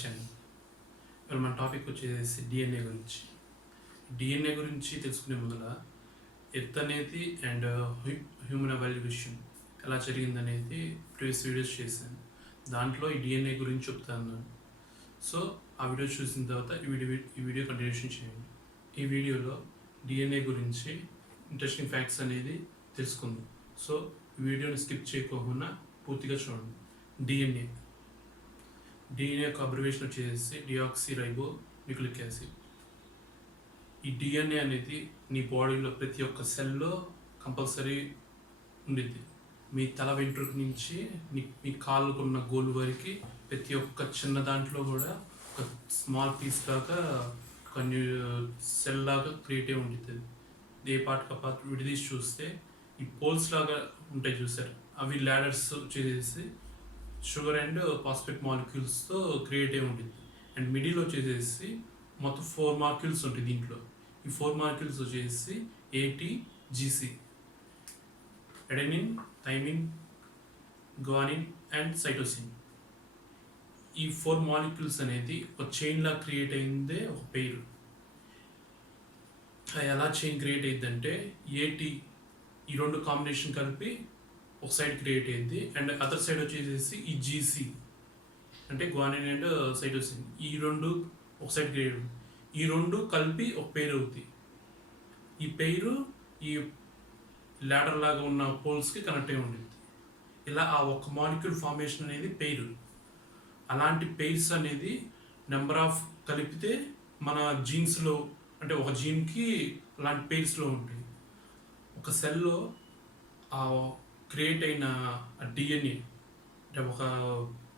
Channel. ఇవాళ మన topic వచ్చేసి డిఎన్ఏ గురించి. డిఎన్ఏ గురించి తెలుసుకునే మొదల ఎర్త్ అనేది అండ్ హ్యూమన్ ఎవాల్యుయేషన్ ఎలా జరిగిందనేది ప్రీవియస్ వీడియోస్ చేశాను. దాంట్లో ఈ డిఎన్ఏ గురించి చెప్తాను. సో ఆ వీడియో చూసిన తర్వాత ఈ వీడియో కంటిన్యూషన్ చేయండి. ఈ వీడియోలో డిఎన్ఏ గురించి ఇంట్రెస్టింగ్ ఫ్యాక్ట్స్ అనేది తెలుసుకుందాం. సో ఈ వీడియోని స్కిప్ చేయకోకుండా పూర్తిగా చూడండి. డిఎన్ఏ యొక్క అబ్రివేషన్ వచ్చేసి డిఆక్సిరైబో న్యూక్లిక్ యాసిడ్. ఈ డిఎన్ఏ అనేది నీ బాడీలో ప్రతి ఒక్క సెల్లో కంపల్సరీ ఉండిద్ది. మీ తల వెంట్రుక నుంచి మీ కాళ్ళకున్న గోలు వరకు ప్రతి ఒక్క చిన్న దాంట్లో కూడా ఒక స్మాల్ పీస్ లాగా కొన్ని సెల్ లాగా క్రియేట్ అయి ఉంటుంది. ఏ పార్ట్ విడిదీసి చూస్తే ఈ పోల్స్ లాగా ఉంటాయి చూసారు, అవి ల్యాడర్స్ వచ్చేసి షుగర్ అండ్ ఫాస్ఫేట్ మాలిక్యూల్స్తో క్రియేట్ అయి ఉంటుంది. అండ్ మిడిల్ వచ్చేసి మొత్తం 4 మాలిక్యూల్స్ ఉంటాయి దీంట్లో. ఈ 4 మాలిక్యూల్స్ వచ్చేసి ATGC, adenine, thymine, guanine and cytosine. ఈ 4 మాలిక్యూల్స్ అనేది ఒక చైన్ లా క్రియేట్ అయిందే ఒక పేరు. ఎలా చైన్ క్రియేట్ అయ్యిందంటే AT ఈ రెండు కాంబినేషన్ కలిపి ఒక సైడ్ క్రియేట్ అయింది, అండ్ అదర్ సైడ్ వచ్చేసి ఈ GC అంటే గ్వానిన్ అండ్ సైటోసిన్. ఈ రెండు ఒక సైడ్ క్రియేట్, ఈ రెండు కలిపి ఒక పేరు అవుతుంది. ఈ పేరు ఈ ల్యాడర్ లాగా ఉన్న పోల్స్కి కనెక్ట్ అయి ఉంటుంది. ఇలా ఆ ఒక్క మాలిక్యూల్ ఫార్మేషన్ అనేది పేరు. అలాంటి పెయిర్స్ అనేది నెంబర్ ఆఫ్ కలిపితే మన జీన్స్లో అంటే ఒక జీన్కి అలాంటి పెయిర్స్లో ఉంటాయి. ఒక సెల్లో ఆ క్రియేట్ అయిన డిఎన్ఏ అంటే ఒక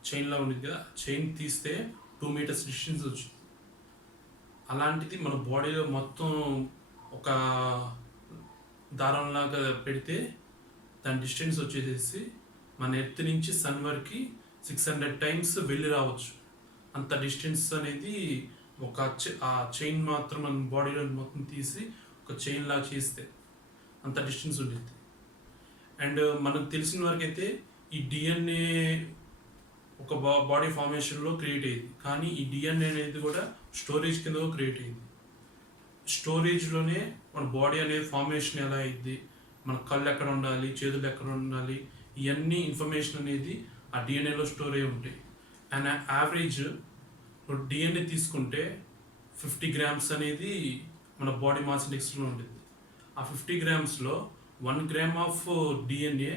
చైన్లో ఉండేది కదా, చైన్ తీస్తే 2 మీటర్స్ డిస్టెన్స్ వచ్చింది. అలాంటిది మన బాడీలో మొత్తం ఒక దారంలాగా పెడితే దాని డిస్టెన్స్ వచ్చేసి మన ఎర్త్ నుంచి సన్ వరకు 600 టైమ్స్ వెళ్ళి రావచ్చు. అంత డిస్టెన్స్ అనేది ఆ చైన్ మాత్రం మన బాడీలో మొత్తం తీసి ఒక చైన్ లాగా చేస్తే అంత డిస్టెన్స్ ఉండేది. అండ్ మనకు తెలిసిన వరకు అయితే ఈ డిఎన్ఏ ఒక బాడీ ఫార్మేషన్లో క్రియేట్ అయ్యింది, కానీ ఈ డిఎన్ఏ అనేది కూడా స్టోరేజ్ కింద క్రియేట్ అయ్యింది. స్టోరేజ్లోనే మన బాడీ అనేది ఫార్మేషన్ ఎలా అయింది, మన కళ్ళు ఎక్కడ ఉండాలి, చేతులు ఎక్కడ ఉండాలి, ఇవన్నీ ఇన్ఫర్మేషన్ అనేది ఆ డిఎన్ఏలో స్టోర్ అయి ఉంటాయి. అండ్ యావరేజ్ డిఎన్ఏ తీసుకుంటే 50 గ్రామ్స్ అనేది మన బాడీ మాస్ ఇండెక్స్లో ఉంటుంది. ఆ 50 గ్రామ్స్లో 1 gram of DNA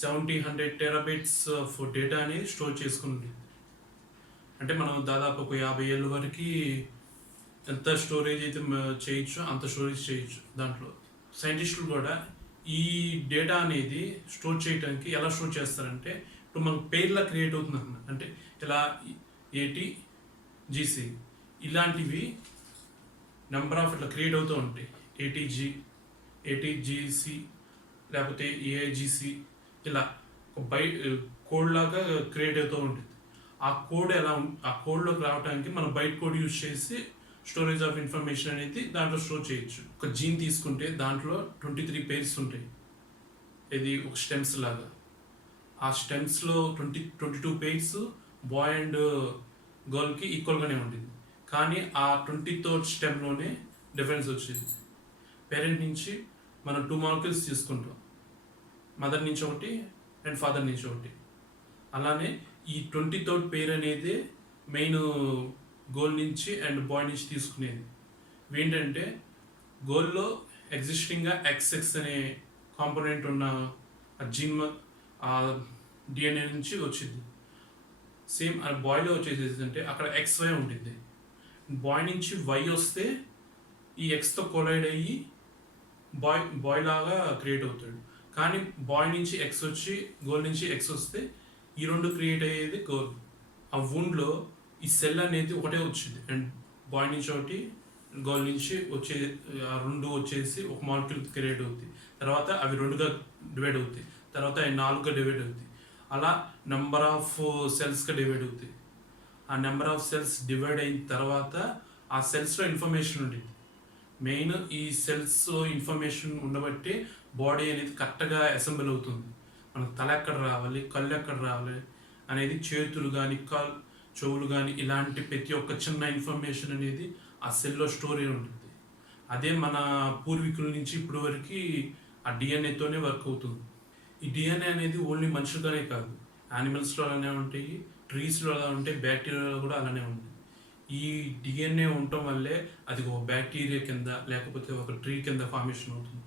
70-100 terabytes of data అనేది స్టోర్ చేసుకుంటుంది. అంటే మనం దాదాపు ఒక 50 ఏళ్ళ వరకు ఎంత స్టోరేజ్ అయితే చేయొచ్చో అంత స్టోరేజ్ చేయొచ్చు. దాంట్లో సైంటిస్టులు కూడా ఈ డేటా అనేది స్టోర్ చేయడానికి ఎలా స్టోర్ చేస్తారంటే, ఇప్పుడు మనకు పేర్లా క్రియేట్ అవుతుంది అన్నమాట. అంటే ఇలా ATGC ఇలాంటివి నెంబర్ ఆఫ్ ఇట్లా క్రియేట్ అవుతూ ఉంటాయి. ATGC లేకపోతే AIGC ఇలా కోడ్ లాగా క్రియేట్ అవుతూ ఉంటుంది. ఆ కోడ్లోకి రావడానికి మనం బైట్ కోడ్ యూజ్ చేసి స్టోరేజ్ ఆఫ్ ఇన్ఫర్మేషన్ అనేది దాంట్లో స్టోర్ చేయొచ్చు. ఒక జీన్ తీసుకుంటే దాంట్లో 23 పేర్స్ ఉంటాయి. ఇది ఒక స్టెమ్స్ లాగా. ఆ స్టెమ్స్లో 22 పేర్స్ బాయ్ అండ్ గర్ల్కి ఈక్వల్గానే ఉంటుంది. కానీ ఆ 23rd స్టెమ్లోనే డిఫరెన్స్ వచ్చేది. పేరెంట్ నుంచి మనం 2 మాలిక్యూల్స్ తీసుకుంటాం, మదర్ నుంచి ఒకటి అండ్ ఫాదర్ నుంచి ఒకటి. అలానే ఈ 23rd పేర్ అనేది మెయిన్ గర్ల్ నుంచి అండ్ బాయ్ నుంచి తీసుకునేది. ఏంటంటే గర్ల్లో ఎగ్జిస్టింగ్గా XX అనే కాంపోనెంట్ ఉన్న ఆ జీన్ ఆ డిఎన్ఏ నుంచి వచ్చింది. సేమ్ ఆ బాయ్లో వచ్చేసేసి అంటే అక్కడ XY ఉంటుంది. బాయ్ నుంచి Y వస్తే ఈ Xతో కొలైడ్ అయ్యి బాయ్ లాగా క్రియేట్ అవుతాడు. కానీ బాయ్ నుంచి X వచ్చి గర్ల్ నుంచి X వస్తే ఈ రెండు క్రియేట్ అయ్యేది గర్ల్. ఆ వూండ్లో ఈ సెల్ అనేది ఒకటే వచ్చింది, అండ్ బాయ్ నుంచి ఒకటి గర్ల్ నుంచి ఆ రెండు వచ్చేసి ఒక మాలిక్యూల్ క్రియేట్ అవుతుంది. తర్వాత అవి 2గా డివైడ్ అవుతాయి, తర్వాత అవి 4గా డివైడ్ అవుతాయి. అలా నెంబర్ ఆఫ్ సెల్స్గా డివైడ్ అవుతాయి. ఆ నెంబర్ ఆఫ్ సెల్స్ డివైడ్ అయిన తర్వాత ఆ సెల్స్లో ఇన్ఫర్మేషన్ ఉంటుంది. మెయిన్ ఈ సెల్స్లో ఇన్ఫర్మేషన్ ఉండబట్టి బాడీ అనేది కరెక్ట్గా అసెంబుల్ అవుతుంది. మనకు తల ఎక్కడ రావాలి, కళ్ళు ఎక్కడ రావాలి అనేది చేతులు కానీ చెవులు కానీ ఇలాంటి ప్రతి ఒక్క చిన్న ఇన్ఫర్మేషన్ అనేది ఆ సెల్లో స్టోర్ అయి ఉంటుంది. అదే మన పూర్వీకుల నుంచి ఇప్పటి వరకు ఆ డిఎన్ఏతోనే వర్క్ అవుతుంది. ఈ డిఎన్ఏ అనేది ఓన్లీ మనుషులతోనే కాదు, యానిమల్స్లో అలానే ఉంటాయి, ట్రీస్లో అలా ఉంటాయి, బ్యాక్టీరియాలో కూడా అలానే ఉంటుంది. ఈ డిఎన్ఏ ఉండటం వల్లే అది ఒక బ్యాక్టీరియా కింద లేకపోతే ఒక ట్రీ కింద ఫార్మేషన్ అవుతుంది.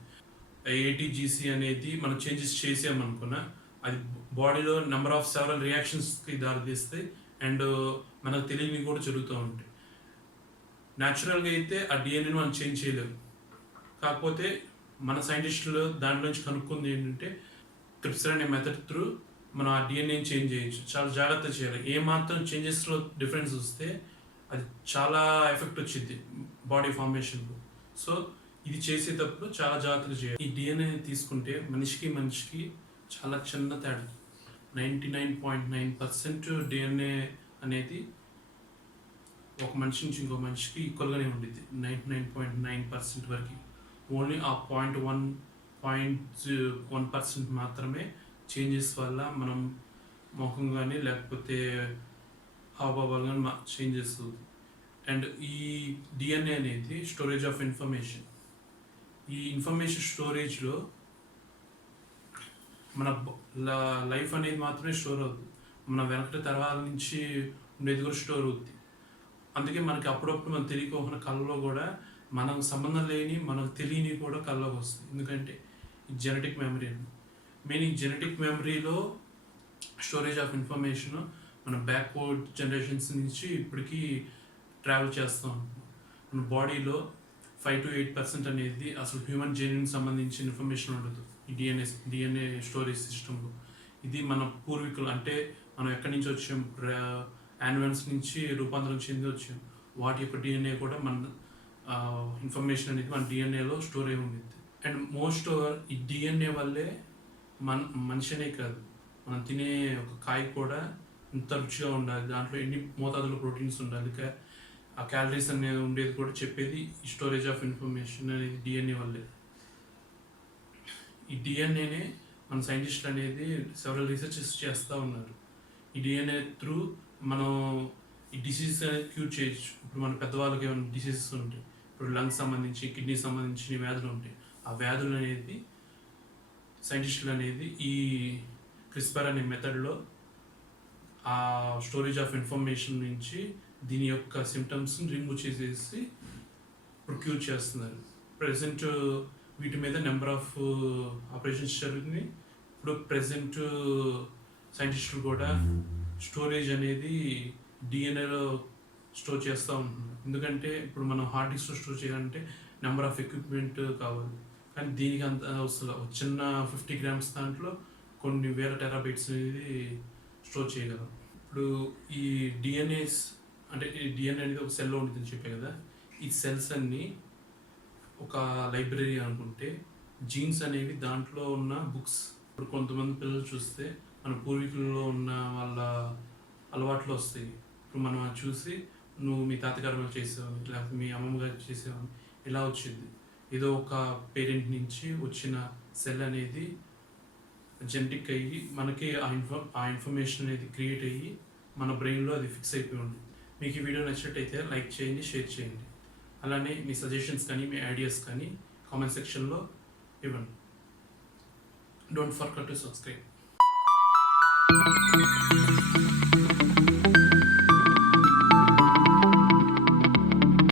ఏటీజీసీ అనేది మనం చేంజెస్ చేసామనుకున్నా అది బాడీలో నెంబర్ ఆఫ్ సెవరల్ రియాక్షన్స్కి దారితీస్తాయి అండ్ మనకు తెలియని కూడా జరుగుతూ ఉంటాయి. న్యాచురల్గా అయితే ఆ డిఎన్ఏని మనం చేంజ్ చేయలేము. కాకపోతే మన సైంటిస్టులు దాంట్లో నుంచి కనుక్కుంది ఏంటంటే క్రిప్సర్ అనే మెథడ్ త్రూ మనం ఆ డిఎన్ఏని చేంజ్ చేయొచ్చు. చాలా జాగ్రత్త చేయాలి. ఏ మాత్రం చేంజెస్లో డిఫరెన్స్ వస్తే అది చాలా ఎఫెక్ట్ వచ్చింది బాడీ ఫార్మేషన్కు. సో ఇది చేసేటప్పుడు చాలా జాగ్రత్తలు చేయాలి. ఈ డిఎన్ఏ తీసుకుంటే మనిషికి చాలా చిన్న తేడా. 99.9% డిఎన్ఏ అనేది ఒక మనిషి నుంచి ఇంకో మనిషికి ఈక్వల్గానే ఉండిద్ది. 99.9% వరకు. ఓన్లీ ఆ 0.1% మాత్రమే చేంజెస్ వల్ల మనం ముఖం కానీ లేకపోతే హావభావాలు కానీ చేంజెస్ అవుతుంది. అండ్ ఈ డిఎన్ఏ అనేది స్టోరేజ్ ఆఫ్ ఇన్ఫర్మేషన్. ఈ ఇన్ఫర్మేషన్ స్టోరేజ్లో మన లైఫ్ అనేది మాత్రమే స్టోర్ అవుతుంది. మన వెనకటి తరాల నుంచి ఉండేది కూడా స్టోర్ అవుతుంది. అందుకే మనకి అప్పుడప్పుడు మనం తెలియకోకుండా కళ్ళలో కూడా మనకు సంబంధం లేని మనకు తెలియని కూడా కళ్ళలోకి వస్తుంది. ఎందుకంటే ఈ జెనెటిక్ మెమరీ అని. మెయిన్ ఈ జెనెటిక్ మెమరీలో స్టోరేజ్ ఆఫ్ ఇన్ఫర్మేషన్ మన బ్యాక్వర్డ్ జనరేషన్స్ నుంచి ఇప్పటికీ ట్రావెల్ చేస్తాం. మన బాడీలో 5 to 8% అనేది అసలు హ్యూమన్ జెన్యున్ సంబంధించిన ఇన్ఫర్మేషన్ ఉండదు ఈ డిఎన్ఏ స్టోరేజ్ సిస్టంలో. ఇది మన పూర్వీకులు అంటే మనం ఎక్కడి నుంచి వచ్చాం, యానిమల్స్ నుంచి రూపాంతరం చెంది వచ్చాం. వాటి యొక్క డిఎన్ఏ కూడా మన ఇన్ఫర్మేషన్ అనేది మన డిఎన్ఏలో స్టోర్ అయి ఉండేది. అండ్ మోస్ట్ ఈ డిఎన్ఏ వల్లే మనిషి అనే కాదు, మనం తినే ఒక కాయ కూడా ఎంత రుచిగా ఉండాలి, దాంట్లో ఎన్ని మోతాదులో ప్రోటీన్స్ ఉండాలి, ఆ క్యాలరీస్ అనేది ఉండేది కూడా చెప్పేది ఈ స్టోరేజ్ ఆఫ్ ఇన్ఫర్మేషన్ అనేది డిఎన్ఏ వల్లే. ఈ డిఎన్ఏనే మన సైంటిస్టులు అనేది సెవరల్ రీసెర్చెస్ చేస్తూ ఉన్నారు. ఈ డిఎన్ఏ త్రూ మనం ఈ డిసీజెస్ అనేది క్యూర్ చేయొచ్చు. ఇప్పుడు మన పెద్దవాళ్ళకి ఏమైనా డిసీజెస్ ఉంటాయి, ఇప్పుడు లంగ్స్ సంబంధించి కిడ్నీ సంబంధించిన వ్యాధులు ఉంటాయి. ఆ వ్యాధులు అనేది సైంటిస్టులు అనేది ఈ క్రిస్పర్ అనే మెథడ్లో ఆ స్టోరేజ్ ఆఫ్ ఇన్ఫర్మేషన్ నుంచి దీని యొక్క సిమ్టమ్స్ని రిమూవ్ చేసేసి ఇప్పుడు క్యూర్ చేస్తున్నారు. ప్రజెంట్ వీటి మీద నెంబర్ ఆఫ్ ఆపరేషన్స్ జరుగుతున్నాయి. ఇప్పుడు ప్రజెంట్ సైంటిస్టులు కూడా స్టోరేజ్ అనేది డిఎన్ఏలో స్టోర్ చేస్తూ ఉంటున్నారు. ఎందుకంటే ఇప్పుడు మనం హార్డ్ డిస్క్లో స్టోర్ చేయాలంటే నెంబర్ ఆఫ్ ఎక్విప్మెంట్ కావాలి, కానీ దీనికి అంత అవసరం. చిన్న 50 grams దాంట్లో కొన్ని వేల టెరాబైట్స్ అనేది స్టోర్ చేయగలం. ఇప్పుడు ఈ డిఎన్ఏస్ అంటే ఈ డిఎన్ఏ అనేది ఒక సెల్లో ఉంటుందని చెప్పే కదా, ఈ సెల్స్ అన్నీ ఒక లైబ్రరీ అనుకుంటే జీన్స్ అనేవి దాంట్లో ఉన్న బుక్స్. ఇప్పుడు కొంతమంది పిల్లలు చూస్తే మన పూర్వీకుల్లో ఉన్న వాళ్ళ అలవాట్లు వస్తాయి. ఇప్పుడు మనం అది చూసి నువ్వు మీ తాతగారు చేసేవాళ్ళు లేకపోతే మీ అమ్మమ్మ గారు చేసేవాళ్ళు ఇలా వచ్చింది. ఏదో ఒక పేరెంట్ నుంచి వచ్చిన సెల్ అనేది జెనెటిక్ అయ్యి మనకి ఆ ఇన్ఫర్మేషన్ అనేది క్రియేట్ అయ్యి మన బ్రెయిన్లో అది ఫిక్స్ అయిపోయి ఉంది. మీకు ఈ వీడియో నచ్చినట్టయితే లైక్ చేయండి, షేర్ చేయండి. అలానే మీ సజెషన్స్ కానీ మీ ఐడియాస్ కానీ కామెంట్ సెక్షన్లో ఇవ్వండి. Don't forget to subscribe.